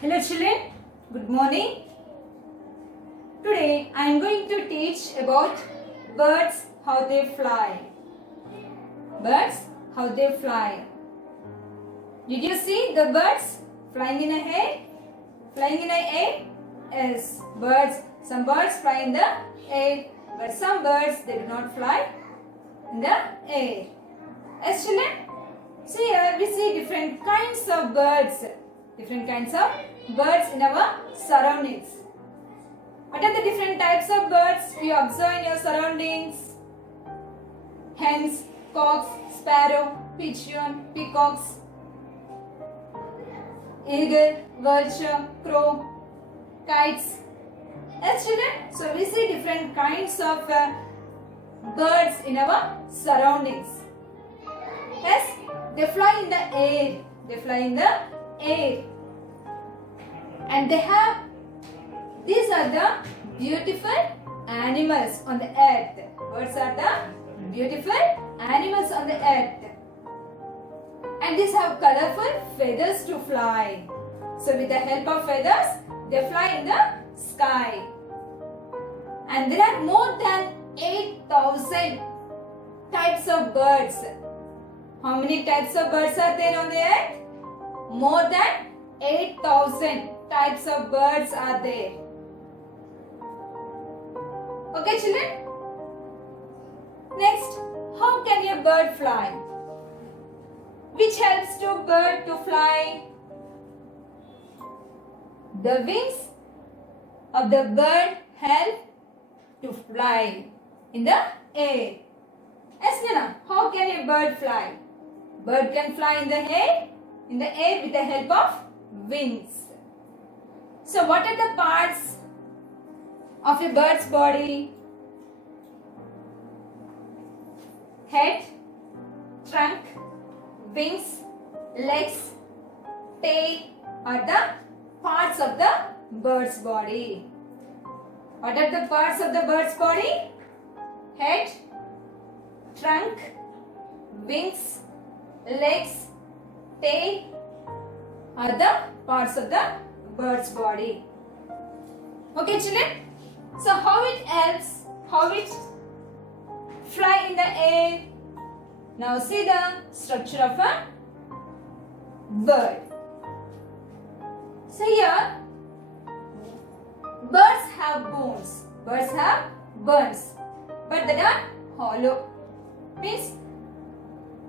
Hello children, good morning. Today I am going to teach about birds, how they fly. Birds, how they fly. Did you see the birds flying in a air? Flying in a air? Yes, birds. Some birds fly in the air, but some birds they do not fly in the air. Yes children? See here we see different kinds of birds. Different kinds of birds in our surroundings. What are the different types of birds you observe in your surroundings? Hens, cocks, sparrow, pigeon, peacocks, eagle, vulture, crow, kites. Yes children, so we see different kinds of birds in our surroundings. Yes, they fly in the air. They fly in the air. And these are the beautiful animals on the earth. Birds are the beautiful animals on the earth. And these have colorful feathers to fly. So with the help of feathers, they fly in the sky. And there are more than 8,000 types of birds. How many types of birds are there on the earth? More than 8,000 types of birds are there. Okay children? Next, how can a bird fly? Which helps to bird to fly? The wings of the bird help to fly in the air. Yes, Nana, how can a bird fly? Bird can fly in the air with the help of wings. So what are the parts of a bird's body? Head, trunk, wings, legs, tail are the parts of the bird's body. What are the parts of the bird's body? Head, trunk, wings, legs, tail are the parts of the bird's body. Okay children? So how it helps? How it fly in the air? Now see the structure of a bird. So here birds have bones. Birds have bones, but they are hollow. Means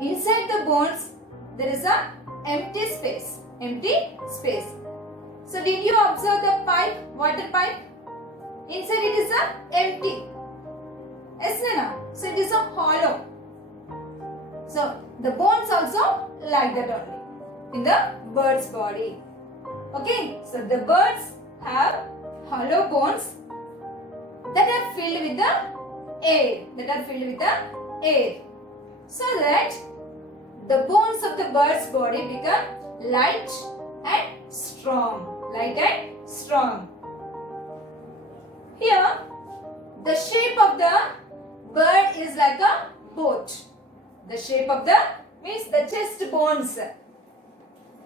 inside the bones there is a empty space. Empty space. So did you observe the pipe, water pipe? Inside it is a empty. Yes, Nana? So it is a hollow. So the bones also like that only in the bird's body. Okay, so the birds have hollow bones that are filled with the air. So that the bones of the bird's body become light and strong. Here, the shape of the bird is like a boat. The shape of the means the chest bones.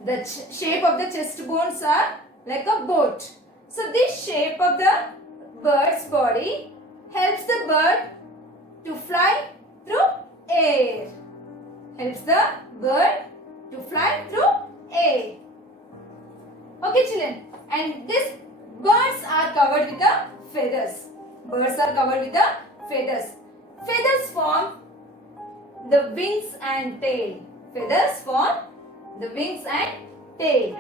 The shape of the chest bones are like a boat. So this shape of the bird's body helps the bird to fly through air. Helps the bird to fly through air. Okay children, and these birds are covered with the feathers. Birds are covered with the feathers. Feathers form the wings and tail. Feathers form the wings and tail.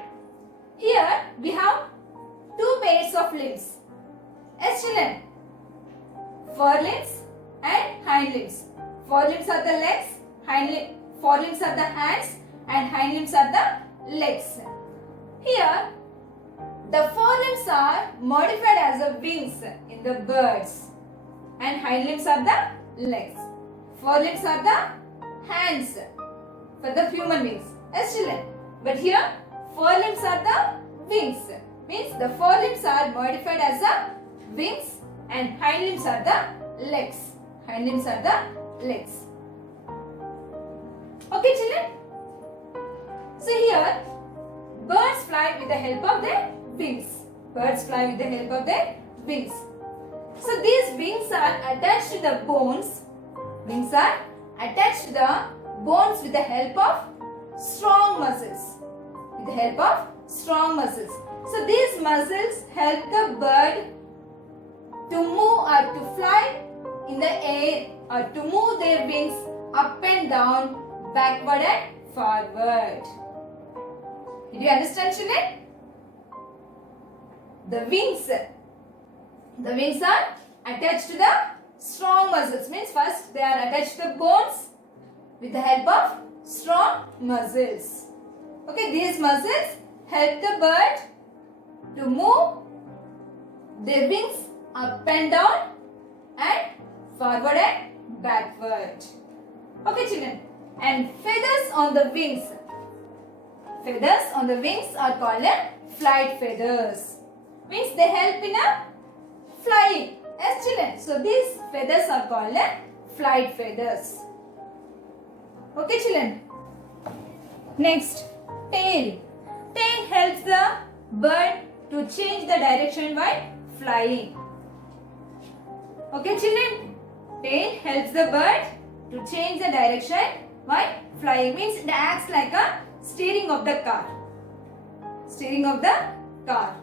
Here we have two pairs of limbs. Yes children, forelimbs and hind limbs. Forelimbs are the legs, forelimbs are the hands, and hind limbs are the legs. Here, the forelimbs are modified as the wings in the birds, and hind limbs are the legs. Forelimbs are the hands for the human beings. Yes, children. But here, forelimbs are the wings. Means the forelimbs are modified as the wings, and hind limbs are the legs. Hind limbs are the legs. Okay, children. So here, birds fly with the help of their wings. Birds fly with the help of their wings. So these wings are attached to the bones. Wings are attached to the bones with the help of strong muscles. With the help of strong muscles. So these muscles help the bird to move or to fly in the air or to move their wings up and down, backward and forward. Did you understand, children? The wings are attached to the strong muscles. Means first they are attached to the bones with the help of strong muscles. Okay, these muscles help the bird to move their wings up and down and forward and backward. Okay, children. And feathers on the wings. Feathers on the wings are called flight feathers. Means they help in a flying. Yes, children. So these feathers are called flight feathers. Okay, children. Next, tail. Tail helps the bird to change the direction while flying. Okay, children. Tail helps the bird to change the direction while flying. Means it acts like a steering of the car. Steering of the car.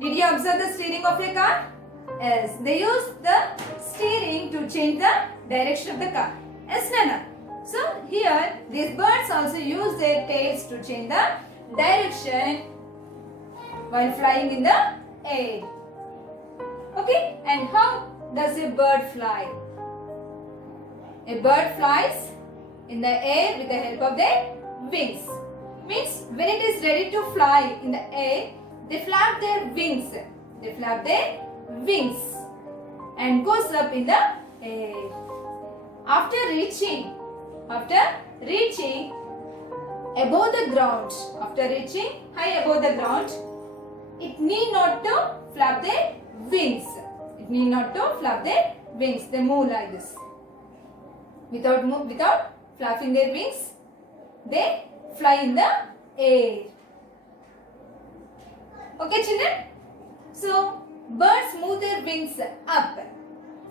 Did you observe the steering of a car? Yes, they use the steering to change the direction of the car. Yes, Nana. So here these birds also use their tails to change the direction while flying in the air. Okay, and how does a bird fly? A bird flies in the air with the help of their wings. Means when it is ready to fly in the air, they flap their wings. They flap their wings and goes up in the air. After reaching above the ground, after reaching high above the ground, it need not to flap their wings. It need not to flap their wings. They move like this. Without flapping their wings, they fly in the air. Okay, children? So, birds move their wings up.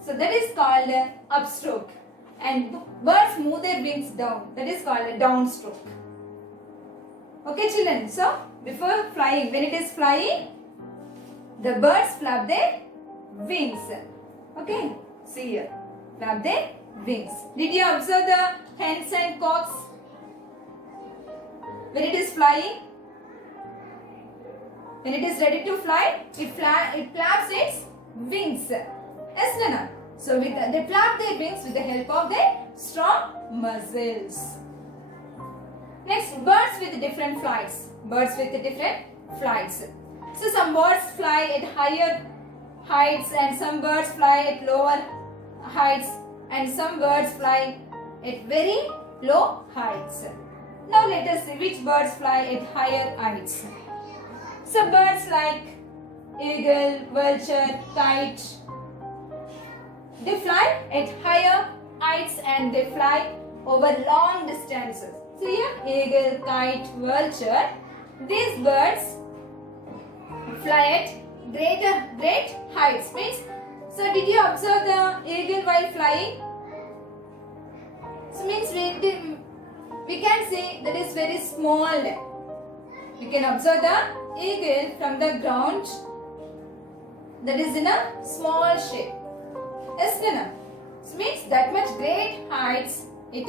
So, that is called upstroke. And birds move their wings down. That is called a downstroke. Okay, children? So, before flying, when it is flying, the birds flap their wings. Okay? See here. Flap their wings. Did you observe the hens and cocks? When it is flying, when it is ready to fly, it flaps its wings. Yes, Nana? So they flap their wings with the help of their strong muscles. Next, birds with different flights. Birds with different flights. So some birds fly at higher heights and some birds fly at lower heights and some birds fly at very low heights. Now let us see which birds fly at higher heights. So birds like eagle, vulture, kite, they fly at higher heights and they fly over long distances. See here, eagle, kite, vulture, these birds fly at great heights. Means, so did you observe the eagle while flying? So means we can say that is very small. You can observe the eagle from the ground, that is in a small shape. Yes, Nana? So means that much great heights it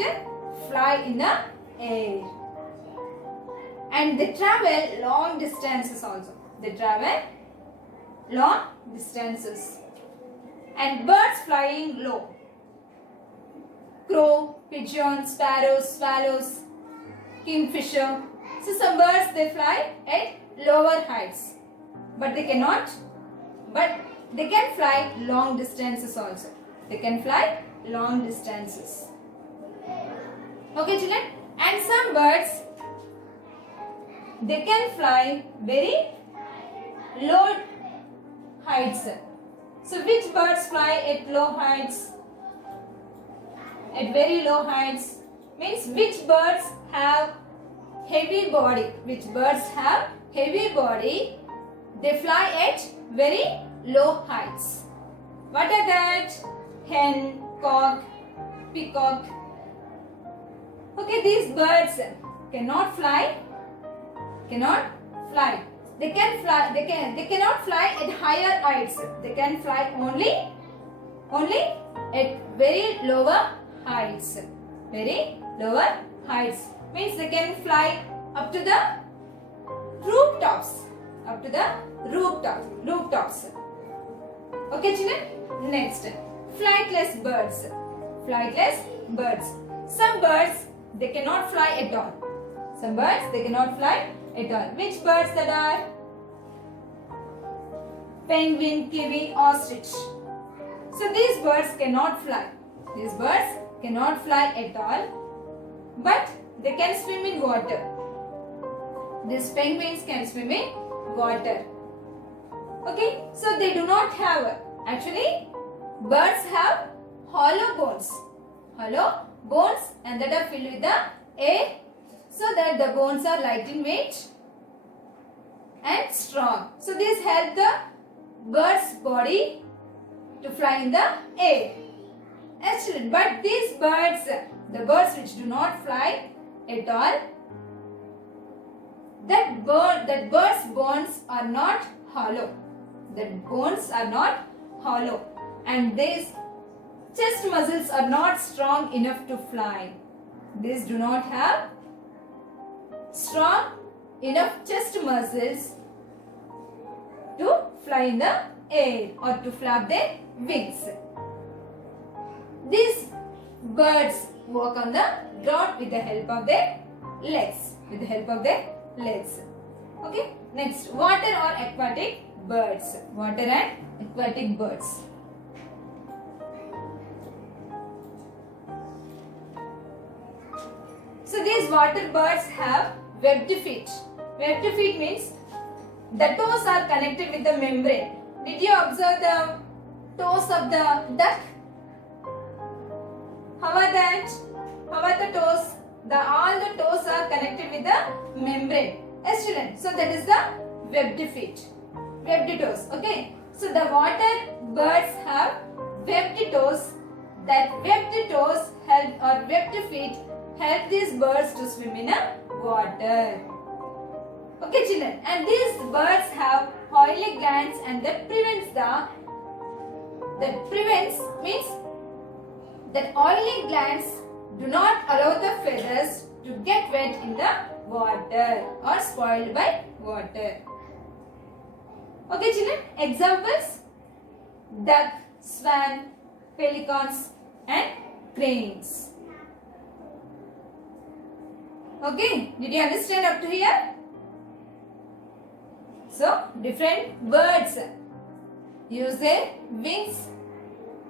fly in the air. And they travel long distances also. They travel long distances. And birds flying low. Crow, pigeon, sparrows, swallows, kingfisher. So some birds they fly at lower heights. But they can fly long distances also. They can fly long distances. Okay, children? And some birds, they can fly very low heights. So which birds fly at low heights? At very low heights means which birds have heavy body. Which birds have heavy body? They fly at very low heights. What are that? Hen, cock, peacock. Okay, these birds cannot fly. Cannot fly. They can fly. They cannot fly at higher heights. They can fly only at very lower heights. Very lower heights means they can fly up to the rooftops. Up to the rooftops. Okay, children. Next, flightless birds. Flightless birds. Some birds they cannot fly at all. Some birds they cannot fly at all. Which birds that are? Penguin, kiwi, ostrich. So these birds cannot fly. These birds cannot fly at all, but they can swim in water. These penguins can swim in water. Okay, so they do not have, actually birds have hollow bones. Hollow bones and that are filled with the air so that the bones are light in weight and strong. So these help the bird's body to fly in the air. Excellent. But these birds, the birds which do not fly at all, that bird's bones are not hollow. That bones are not hollow, and these chest muscles are not strong enough to fly. These do not have strong enough chest muscles to fly in the air or to flap their wings. These birds walk on the ground with the help of their legs. Okay. Next, water or aquatic birds. Water and aquatic birds. So these water birds have webbed feet. Webbed feet means the toes are connected with the membrane. Did you observe the toes of the duck? How are that? How are the toes? All the toes are connected with the membrane. Excellent. So that is the webbed feet. Webbed toes. Okay. So the water birds have webbed toes. That webbed toes help, or webbed feet help these birds to swim in a water. Okay, children. And these birds have oily glands, and that prevents means that oily glands do not allow the feathers to get wet in the water or spoiled by water. Okay, children. Examples: duck, swan, pelicans, and cranes. Okay, did you understand up to here? So, different birds use their wings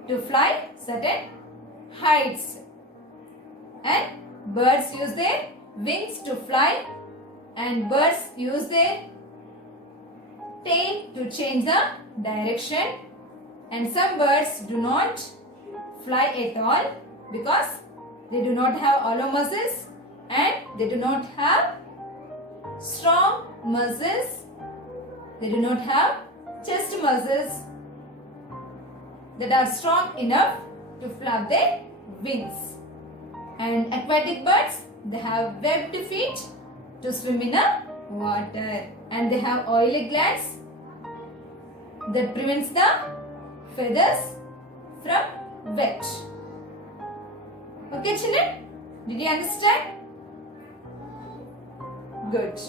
to fly certain heights, and birds use their wings to fly, and birds use their tail to change the direction, and some birds do not fly at all because they do not have hollow muscles and they do not have strong muscles. They do not have chest muscles that are strong enough to flap their wings. And aquatic birds, they have webbed feet to swim in the water, and they have oily glands that prevents the feathers from wet. Okay, children, did you understand? Good.